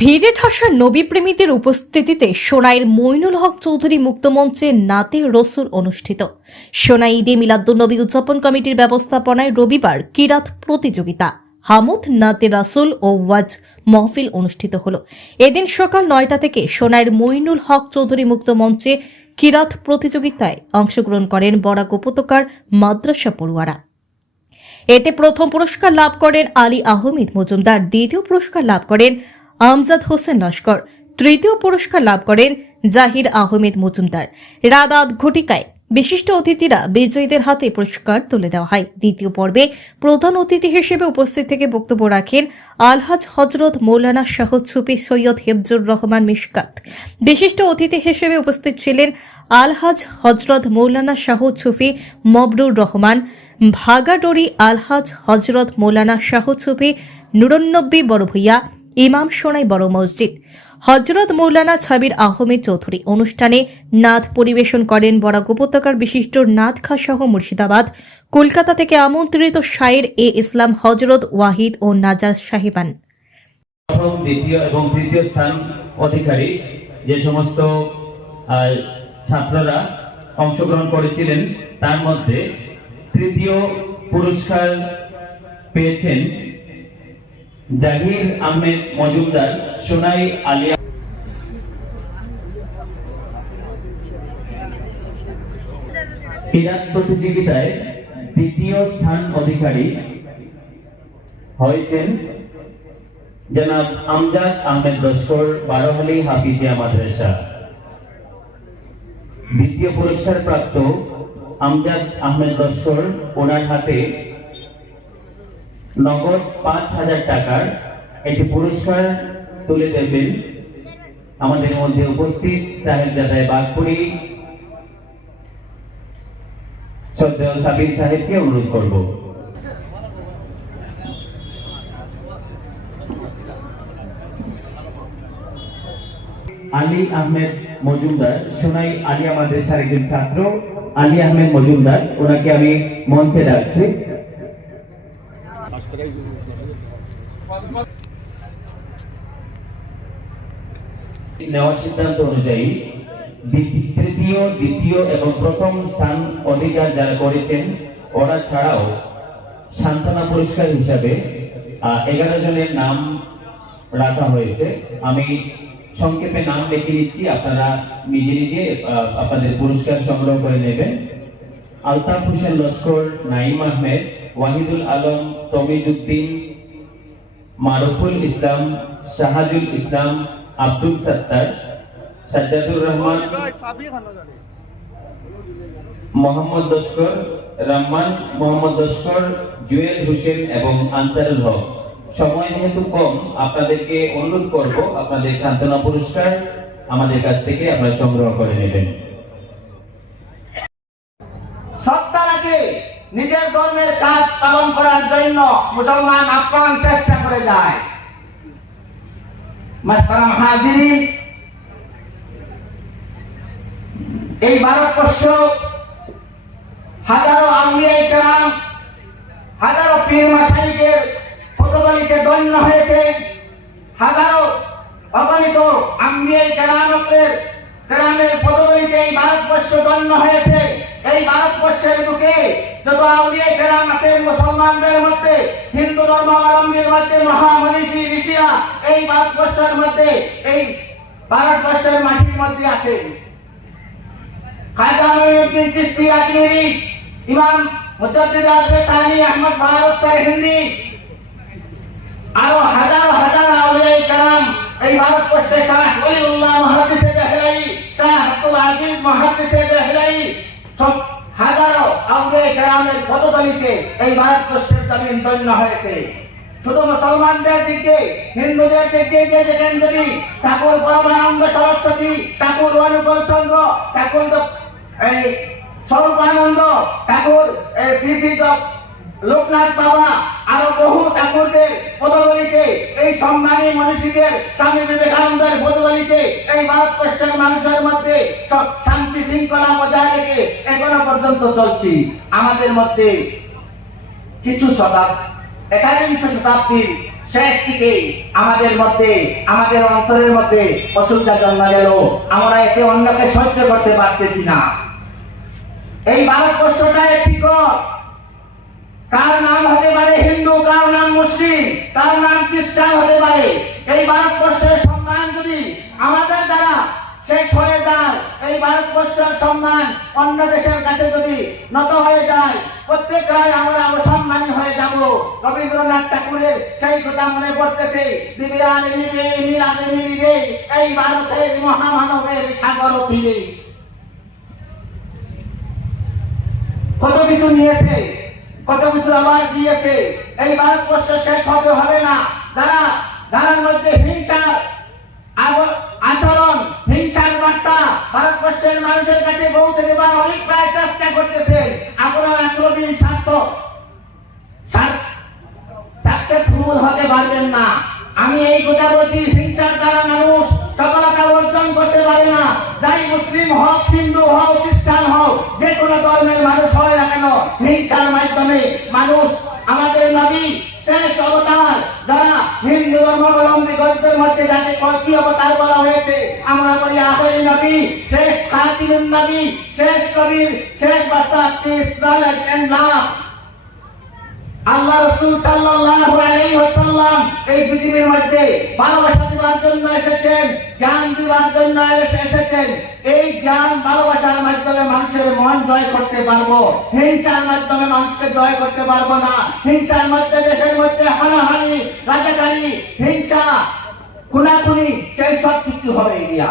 ভিড়ে ঠাসা নবী প্রেমীদের উপস্থিতিতে সোনাইয়ের মইনুল হক চৌধুরী মুক্তমঞ্চে নাতে রসুল অনুষ্ঠিত। সোনাই ঈদে মিলাদ্দুন্নবী উদযাপন কমিটির ব্যবস্থাপনায় রবিবার কিরাত প্রতিযোগিতা। হামুদ, নাতে রাসুল ও ওয়াজ মহফিল অনুষ্ঠিত হলো। এদিন সকাল নয়টা থেকে সোনাইয়ের মইনুল হক চৌধুরী মুক্ত মঞ্চে কিরাত প্রতিযোগিতায় অংশগ্রহণ করেন বরাক উপত্যকার মাদ্রাসা পড়ুয়ারা। এতে প্রথম পুরস্কার লাভ করেন আলী আহমেদ মজুমদার, দ্বিতীয় পুরস্কার লাভ করেন আমজাদ হোসেন লস্কর তৃতীয় পুরস্কার লাভ করেন জাহির আহমেদ মজুমদার। আধ ঘটিকায় বিশিষ্ট অতিথিরা বিজয়ীদের হাতে পুরস্কার তুলে দেওয়া হয়। দ্বিতীয় পর্বে প্রধান অতিথি হিসেবে উপস্থিত থেকে বক্তব্য রাখেন আলহাজ হজরত মৌলানা শাহ ছুপি সৈয়দ হেফজুর রহমান মিশকাত। বিশিষ্ট অতিথি হিসেবে উপস্থিত ছিলেন আলহাজ হজরত মৌলানা শাহ ছুফি মবরুর রহমান, ভাগাডোরি আলহাজ হজরত মৌলানা শাহ ছুফি নুরন্নব্বী বড় ভূঁইয়া ইমাম সোনাই বড় মসজিদ। হজরত মৌলানা ছাবির আহমেদ চৌধুরী অনুষ্ঠানে নাথ পরিবেশন করেন বরাক উপত্যকার বিশিষ্ট নাথ খা সহ মুর্শিদাবাদ, কলকাতা থেকে আমন্ত্রিত শায়ের এ ইসলাম হজরত ওয়াহিদ ও নাজার সাহেবান। দ্বিতীয় এবং তৃতীয় স্থান অধিকারী যে সমস্ত ছাত্ররা অংশগ্রহণ করেছিলেন, তার মধ্যে তৃতীয় পুরস্কার পেয়েছেন জাহির আহমেদ মজুমদার, সোনাই আলিয়া ক্রীড়া প্রতিযোগিতায় দ্বিতীয় স্থান অধিকারী হয়েছেন জনাব আমজাদ আহমেদ লস্কর, বারোহালি হাফিজিয়া মাদ্রাসা। দ্বিতীয় পুরস্কার প্রাপ্ত আমজাদ আহমেদ লস্কর, ওনার হাতে নগদ পাঁচ হাজার টাকার একটি পুরস্কার তুলে দেবেন। আমাদের মধ্যে উপস্থিত সাহেবজাদায় বাগপুরি। শ্রদ্ধেয় সাবির সাহেবকে অনুরোধ করব। আলী আহমেদ মজুমদার, সোনাই আলিয়া মাদ্রাসার একজন ছাত্র। আলী আহমেদ মজুমদার, ওনাকে আমি মঞ্চে ডাকছি। নেওয়ার সিদ্ধান্ত অনুযায়ী তৃতীয়, দ্বিতীয় এবং প্রথম স্থান অধিকার যারা করেছেন, ওরা ছাড়াও সান্ত্বনা পুরস্কার হিসাবে এগারো জনের নাম রাখা হয়েছে। আমি সংক্ষেপে নাম লিখে দিচ্ছি আপনারা নিজে নিজে আপনাদের পুরস্কার সংগ্রহ করে নেবেন। আলতাফ হোসেন লস্কর নাইম আহমেদ, ওয়াহিদুল আলম তমিজউদ্দিন মারুফুল ইসলাম, শাহাজুল ইসলাম, আব্দুল সত্তার, সাজ্জাদুর রহমান, মোহাম্মদ লস্কর রহমান মোহাম্মদ লস্কর, জুয়েল হোসেন এবং আনসারুল হক। সময় যেহেতু কম, আপনাদেরকে অনুরোধ করব আপনাদের সান্ত্বনা পুরস্কার আমাদের কাছ থেকে আপনারা সংগ্রহ করে নেবেন। সত্তারাকে নিজের ধর্মের কাজ পালন করার জন্য মুসলমান আপ্রাণ চেষ্টা করে যায়। এই ভারতবর্ষ হাজারো কেরাম হাজারো পীর মাসাইকের পদদলিতে দৈন্য হয়েছে, হাজারো অগণিত আম্বিয়াই কেরামকের কেরামের পদদলিতে এই ভারতবর্ষ দৈন্য হয়েছে। এই ভারতবর্ষের বুকে যত আউলিয়াই কেরাম আছেন মুসলমানদের মধ্যে, হিন্দু ধর্মাবলম্বীর মধ্যে, মহামনীষী, ঋষিরা এই ভারতবর্ষের মধ্যে, এই ভারতবর্ষের মাটির মধ্যে আছে। খাজা মঈনুদ্দিন চিশতি আজমেরি ইমাম মুজাদ্দিদ সব হাজারো কালামের পদতলিতে এই ভারতবর্ষের জমিন ধন্য হয়েছে। শুধু মুসলমানদের দিকে, হিন্দুদের দিকে যে যেখান যদি ঠাকুর পরমানন্দ সরস্বতী, ঠাকুর অনুকূল চন্দ্র, ঠাকুর এই স্বরূপানন্দ, ঠাকুর শ্রী শ্রী লোকনাথ বাবা আরও বহু ঠাকুরদের পদবলিতে এই সম্মানী মনীষীদের, স্বামী বিবেকানন্দের পদবলিতে এই ভারতবর্ষের মানুষের মধ্যে সব শান্তি শৃঙ্খলা বজায় রেখে এখনও পর্যন্ত চলছি। আমাদের মধ্যে কিছু শতাব্দী একাবিংশ শতাব্দীর শেষ দিকে আমাদের মধ্যে, আমাদের অন্তরের মধ্যে অসুবিধা জন্ম গেল। আমরা একে অন্যকে সহ্য করতে পারতেছি না। এই ভারতবর্ষটা একটি গড়। কার হতে পারে, হিন্দু, কার নাম মুসলিম, কার নাম খ্রিস্টান হতে পারে। এই ভারতবর্ষের সম্মান যদি আমাদের দ্বারা শেষ হয়ে যায় এই ভারতবর্ষের সম্মান অন্য দেশের কাছে যদি নত হয়ে যায় প্রত্যেকরাই আমরা অসম্মানী হয়ে যাব। রবীন্দ্রনাথ ঠাকুরের সেই কথা মনে পড়তেছে এই ভারতের মহামানবের সাগর তীরে কত কিছু নিয়েছে। কত কিছু আবার দিয়েছে। এই ভারতবর্ষ শেষ হবে হবে না। যারা যারার মধ্যে হিংসার আচরণ, হিংসার বার্তা ভারতবর্ষের মানুষের কাছে পৌঁছে দেবার অনেক প্রায় চেষ্টা করতেছে। আপনারা কোনদিন স্বার্থ সাকসেসফুল হতে পারবেন না। আমি এই কথা বলছি, হিংসার দ্বারা মানুষ সফলতা অর্জন করতে পারে না। যাই মুসলিম হোক হিন্দু হোক খ্রিস্টান হোক যে কোনো ধর্মের মানুষ হয় না কেন হিংসার মাধ্যমে মানুষ আমাদের নবী শেষ অবতার, যারা হিন্দু ধর্মাবলম্বী গরিবদের মধ্যে যাকে কয়েকটি অবতার বলা হয়েছে? আমরা বলি আখেরি নবী, শেষ খাতিমুন নবী, শেষ কবির, শেষ বার্তা ইসলাম আল্লাহ রসুল সাল্লাল্লাহু আলাইহি ওয়াসাল্লাম এই পৃথিবীর মধ্যে ভালোবাসা দেওয়ার জন্য এসেছেন, জ্ঞান দেওয়ার জন্য এসেছেন। এই জ্ঞান, ভালোবাসার মাধ্যমে মানুষের মন জয় করতে পারব, হিংসার মাধ্যমে মানুষকে জয় করতে পারব না। হিংসার মধ্যে, দেশের মধ্যে হানাহানি, রাজাকারি, হিংসা, খুনাখুনি, সেই সব কিছু হবে ইন্ডিয়া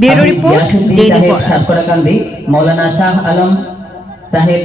ব্যুরো রিপোর্ট ডেইলি পড়া। মৌলানা শাহ আলম সাহেব